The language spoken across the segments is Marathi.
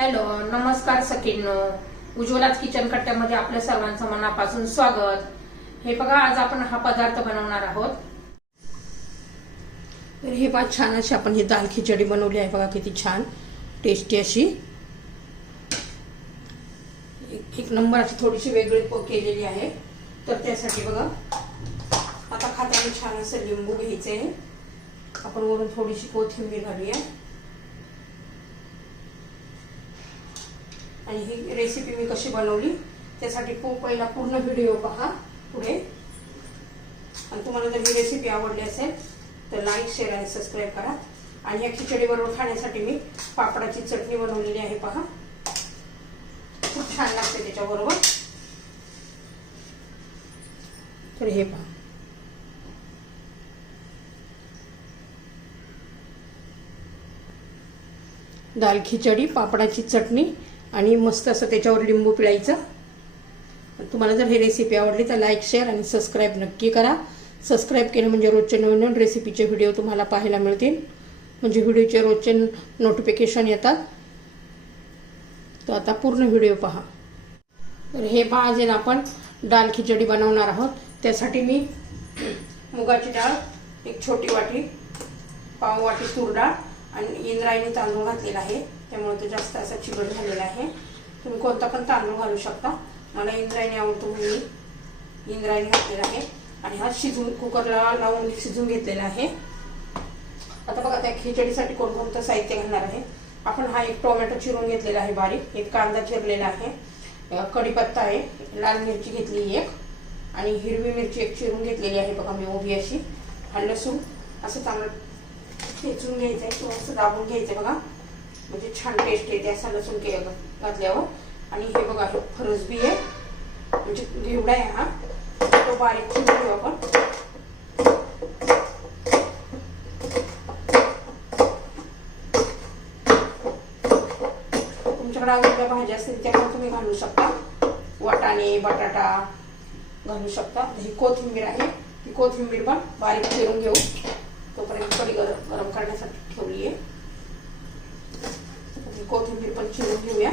हॅलो, नमस्कार सखींनो. उज्ज्वलाच किचन कट्ट्यामध्ये आपल्या सर्वांचं मनापासून स्वागत. हे बघा, आज आपण हा पदार्थ बनवणार आहोत. तर हे बघा, छान अशी आपण ही दाल खिचडी बनवली आहे. बघा किती छान टेस्टी अशी एक नंबर अशी थोडीशी वेगळी केलेली आहे. तर त्यासाठी बघा, आता खाताना छान असं लिंबू घ्यायचं आहे. आपण वरून थोडीशी कोथिंबीर घालूया. आणि ही रेसिपी मी कशी बनवली त्यासाठी पहिला पूर्ण व्हिडिओ पहा पुढे. आणि तुम्हाला जर ही रेसिपी आवडली असेल तर लाईक, शेअर आणि सबस्क्राईब करा. आणि या खिचडी बरोबर खाण्यासाठी मी पापडाची चटणी बनवलेली आहे. पहा, खूप छान लागते त्याच्याबरोबर. तर हे पहा, दाल खिचडी, पापडाची चटणी आणि मस्त असं त्याच्यावर लिंबू पिळायचं. तुम्हाला जर ही रेसिपी आवडली तर लाईक, शेअर आणि सबस्क्राईब नक्की करा. सबस्क्राईब केलं म्हणजे रोजचे नवीन नवीन रेसिपीचे व्हिडिओ तुम्हाला पाहायला मिळतील. म्हणजे व्हिडिओचे रोजचे नोटिफिकेशन येतात. तर आता पूर्ण व्हिडिओ पहा. तर हे पहा, आज आपण दाल खिचडी बनवणार आहोत. त्यासाठी मी मुगाची डाळ एक छोटी वाटी, पाव वाटी तूर डाळ आणि इंद्रायणी तांदूळ घातलेला आहे. त्यामुळे तो जास्त असा चिकट झालेला आहे. तुम्ही कोणता पण तांदूळ घालू शकता. मला इंद्रायणी आवडतो म्हणून मी इंद्रायणी घातलेला आहे. आणि हा शिजून कुकरला लावून शिजून घेतलेला आहे. आता बघा, त्या खिचडीसाठी कोणकोणतं साहित्य घालणार आहे. आपण हा एक टोमॅटो चिरून घेतलेला आहे बारीक, एक कांदा चिरलेला आहे, कढीपत्ता आहे, लाल मिरची घेतली एक, आणि हिरवी मिरची एक चिरून घेतलेली आहे. बघा मी उभी अशी. आणि लसूण असं चांगलं ठेचून घ्यायचं आहे किंवा असं दाबून घ्यायचं बघा, म्हणजे छान टेस्ट येते असं लसूण घातल्यावर. आणि हे बघा, हे फरसबी आहे, म्हणजे घेवडा आहे हा, तो बारीक चिरून घेऊ आपण. तुमच्याकडे आवडत्या भाज्या असतील त्या पण तुम्ही घालू शकता. वाटाणे, बटाटा घालू शकता. ही कोथिंबीर आहे, ती कोथिंबीर पण बारीक चिरून घेऊ. तोपर्यंत कढी गरम करण्यासाठी ठेवली आहे. कोथिंबीर पण चिरून घेऊया.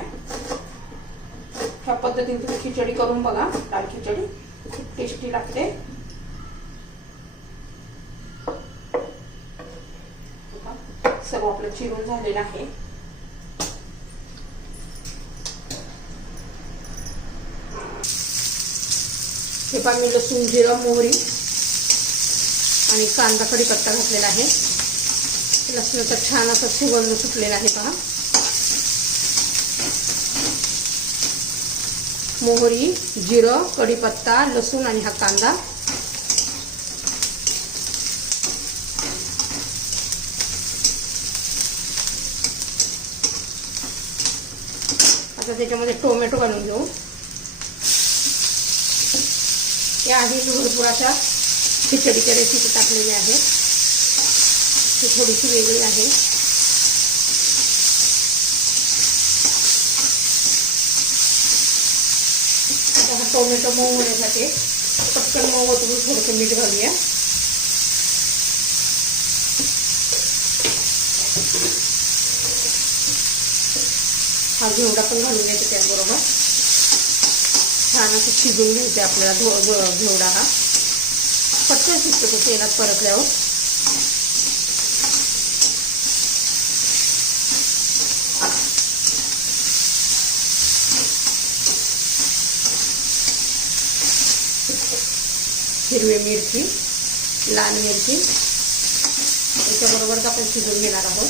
ह्या पद्धतीने तुम्ही खिचडी करून बघा. दाल खिचडी खूप टेस्टी लागते. सर्व आपलं चिरून झालेलं आहे. हे पण मी लसूण, जिरं, मोहरी आणि कांदा, कढीपत्ता घातलेला आहे. लसूणाचा छान असा सुगंध सुटलेला आहे. पहा, मोहरी, जिरं, कढीपत्ता, लसूण आणि हा कांदा. आता त्याच्यामध्ये टोमॅटो घालून घेऊ. या आधी भरपूर अशा खिचडीच्या रेसिपी टाकलेल्या आहेत. ही थोडीशी वेगळी आहे. आता हा टोमॅटो मऊ होण्यासाठी पटकन मऊ होतो म्हणून थोडंसं मीठ घालूया. हा घेवडा पण घालून घ्यायचा त्याचबरोबर. छान असं शिजून घ्यायचं आपल्याला. घेवडा हा पटकन शिजतो तो तेलात परतल्यावर. हिरवी मिरची, लाल मिरची याच्याबरोबरच आपण शिजून घेणार आहोत.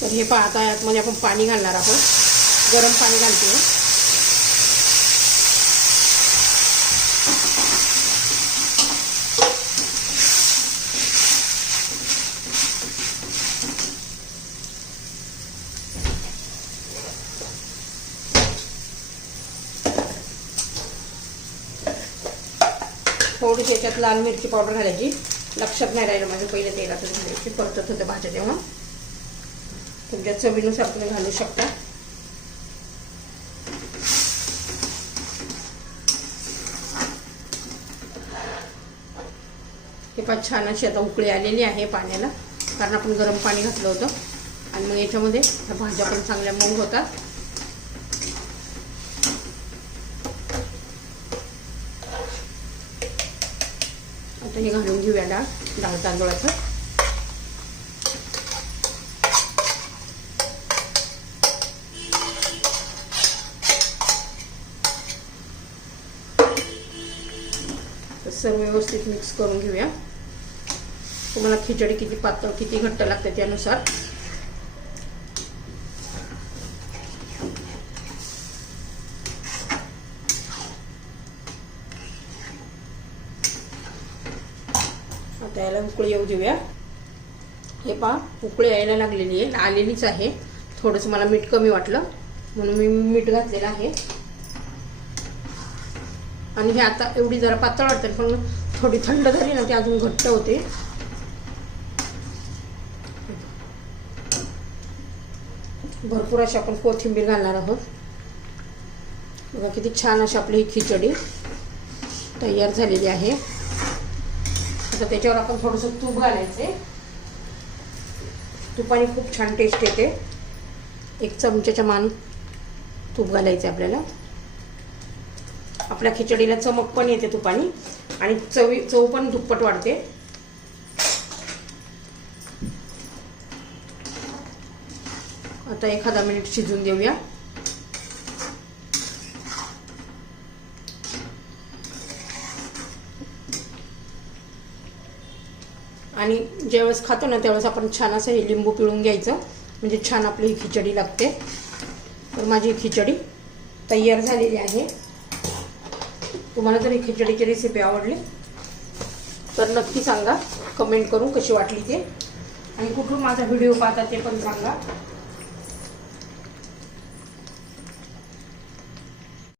तर हे पाहता, यातमध्ये आपण पाणी घालणार आहोत. गरम पाणी घालते. थोडीशी याच्यात लाल मिरची पावडर घालायची. लक्षात नाही राहिलं माझं, पहिले तेलातच घालायची, परतत होतं भाज्या तेव्हा. तुमच्या चवीनुसार तुम्ही घालू शकता. हे पण छान अशी आता उकळी आलेली आहे पाण्याला, कारण आपण गरम पाणी घातलं होतं. आणि मग याच्यामध्ये ह्या भाज्या पण चांगल्या मऊ होतात. आता हे घालून घेऊया डाळ तांदूळाचं. सर्व व्यवस्थित मिक्स करून घेऊया. तुम्हाला खिचडी किती पातळ किती घट्ट लागते त्यानुसार. आता याला उकळी येऊ देऊया. हे पहा उकळी यायला लागलेली आहे, आलेलीच आहे. थोडंसं मला मीठ कमी वाटलं म्हणून मी मीठ घातलेलं आहे. आणि हे आता एवढी जरा पातळ वाटते, पण थोडी थंड झाली ना ती अजून घट्ट होते. भरपूर अशी आपण कोथिंबीर घालणार आहोत. बघा किती छान अशी आपली ही खिचडी तयार झालेली आहे. आता त्याच्यावर आपण थोडंसं तूप घालायचे. तुपाने खूप छान टेस्ट येते. 1 चमच्याच्या मान तूप घालायचे आपल्याला. आपल्या खिचडीला चमक पण येते तुपाने आणि चव पण दुप्पट वाढते. आता 1 मिनिट शिजून देऊया. आणि ज्यावेळेस खातो ना त्यावेळेस आपण छान असं हे लिंबू पिळून घ्यायचं, म्हणजे छान आपली ही खिचडी लागते. तर माझी खिचडी तयार झालेली आहे. तुम्हाला जर ही खिचडीची रेसिपी आवडली तर नक्की सांगा कमेंट करून कशी वाटली ते, आणि कुठून माझा व्हिडिओ पाहता ते पण सांगा.